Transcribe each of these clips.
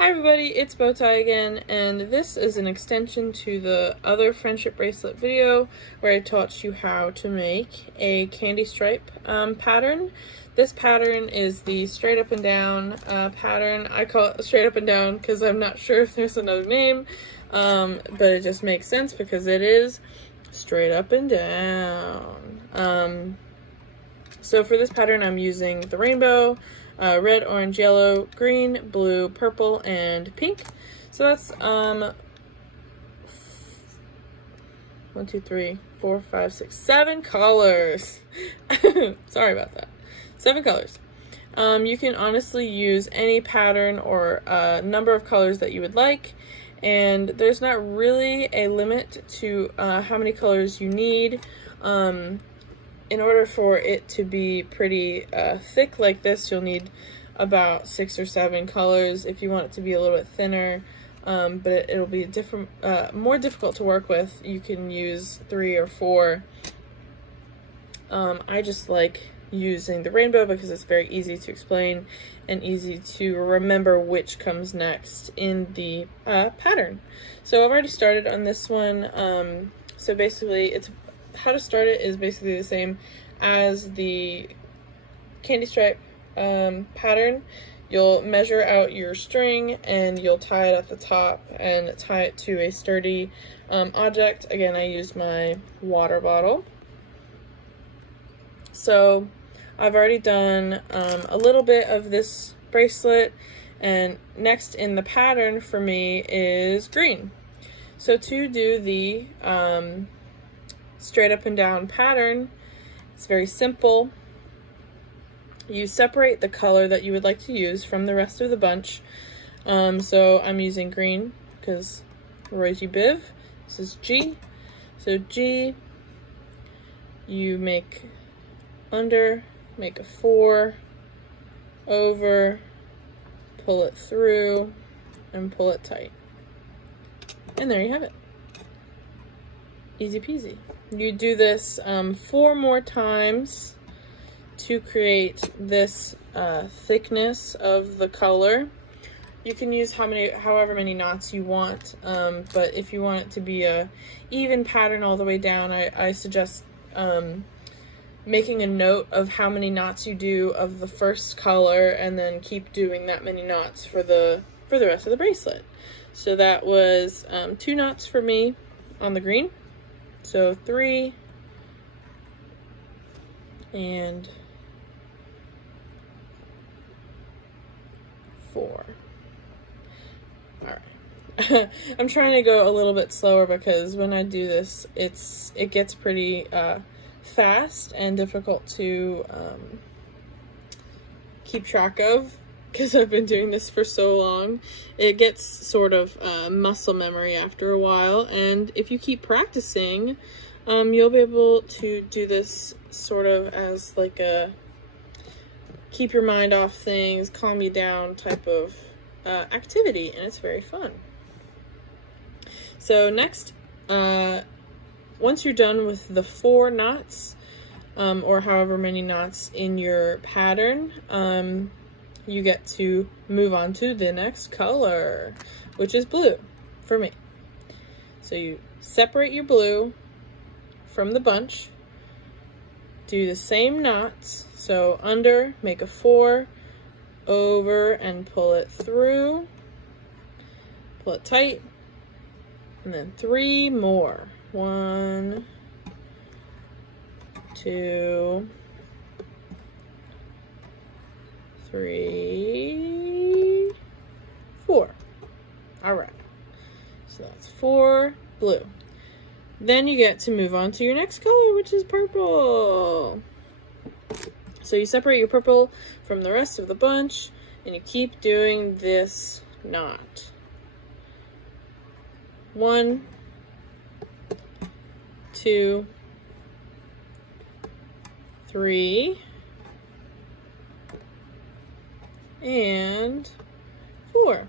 Hi everybody, it's Bowtie again, and this is an extension to the other friendship bracelet video where I taught you how to make a candy stripe pattern. This pattern is the straight up and down pattern. I call it straight up and down because I'm not sure if there's another name, but it just makes sense because it is straight up and down. So for this pattern I'm using the rainbow, red, orange, yellow, green, blue, purple, and pink. So that's 1, 2, 3, 4, 5, 6, 7 colors. Sorry about that. 7 colors. You can honestly use any pattern or number of colors that you would like, and there's not really a limit to how many colors you need. In order for it to be pretty thick like this, you'll need about 6 or 7 colors. If you want it to be a little bit thinner, but it'll be more difficult to work with, you can use 3 or 4. I just like using the rainbow because it's very easy to explain and easy to remember which comes next in the pattern. So I've already started on this one. So basically, how to start it is basically the same as the candy stripe pattern. You'll measure out your string and you'll tie it at the top and tie it to a sturdy object. Again, I use my water bottle. So I've already done a little bit of this bracelet, and next in the pattern for me is green. So to do the straight up and down pattern, it's very simple. You separate the color that you would like to use from the rest of the bunch. So I'm using green because Roy G. Biv. This is G. So G, you make under, make a 4, over, pull it through, and pull it tight. And there you have it. Easy peasy. You do this 4 more times to create this thickness of the color. You can use however many knots you want, but if you want it to be a even pattern all the way down, I suggest making a note of how many knots you do of the first color, and then keep doing that many knots for the rest of the bracelet. So that was 2 knots for me on the green. So 3 and 4. All right. I'm trying to go a little bit slower because when I do this, it gets pretty fast and difficult to keep track of because I've been doing this for so long. It gets sort of muscle memory after a while, and if you keep practicing, you'll be able to do this sort of as like a keep your mind off things, calm you down type of activity, and it's very fun. So next, once you're done with the 4 knots, or however many knots in your pattern, you get to move on to the next color, which is blue for me. So you separate your blue from the bunch, do the same knots. So under, make a 4, over, and pull it through, pull it tight, and then 3 more. 1, 2, 3, 4. All right, so that's 4 blue. Then you get to move on to your next color, which is purple. So you separate your purple from the rest of the bunch, and you keep doing this knot. 1, 2, 3, and 4.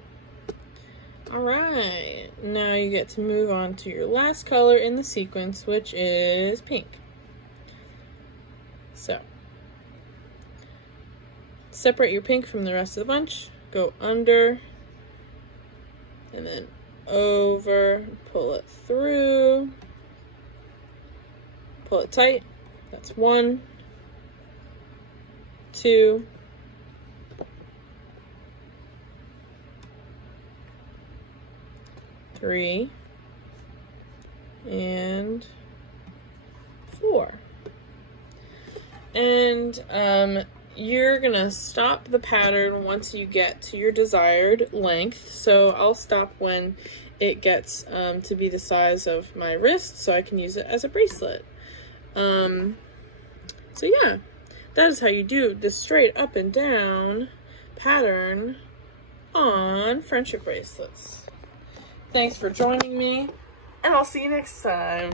All right, now you get to move on to your last color in the sequence, which is pink. So separate your pink from the rest of the bunch, go under, and then over, pull it through, pull it tight. That's 1, 2, 3, and 4. And you're gonna stop the pattern once you get to your desired length. So I'll stop when it gets to be the size of my wrist, so I can use it as a bracelet. So yeah, that is how you do this straight up and down pattern on friendship bracelets. Thanks for joining me, and I'll see you next time.